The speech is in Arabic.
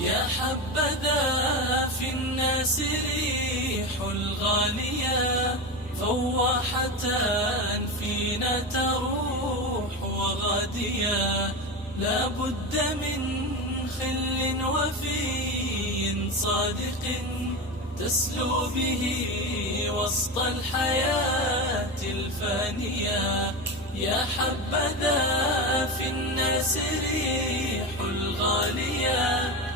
يا حبذا في الناس ريح الغالية، فواحة فينا تروح وغادية. لا بد من خل وفي صادق تسلو به وسط الحياة الفانية. يا حبذا في الناس ريح الغالية،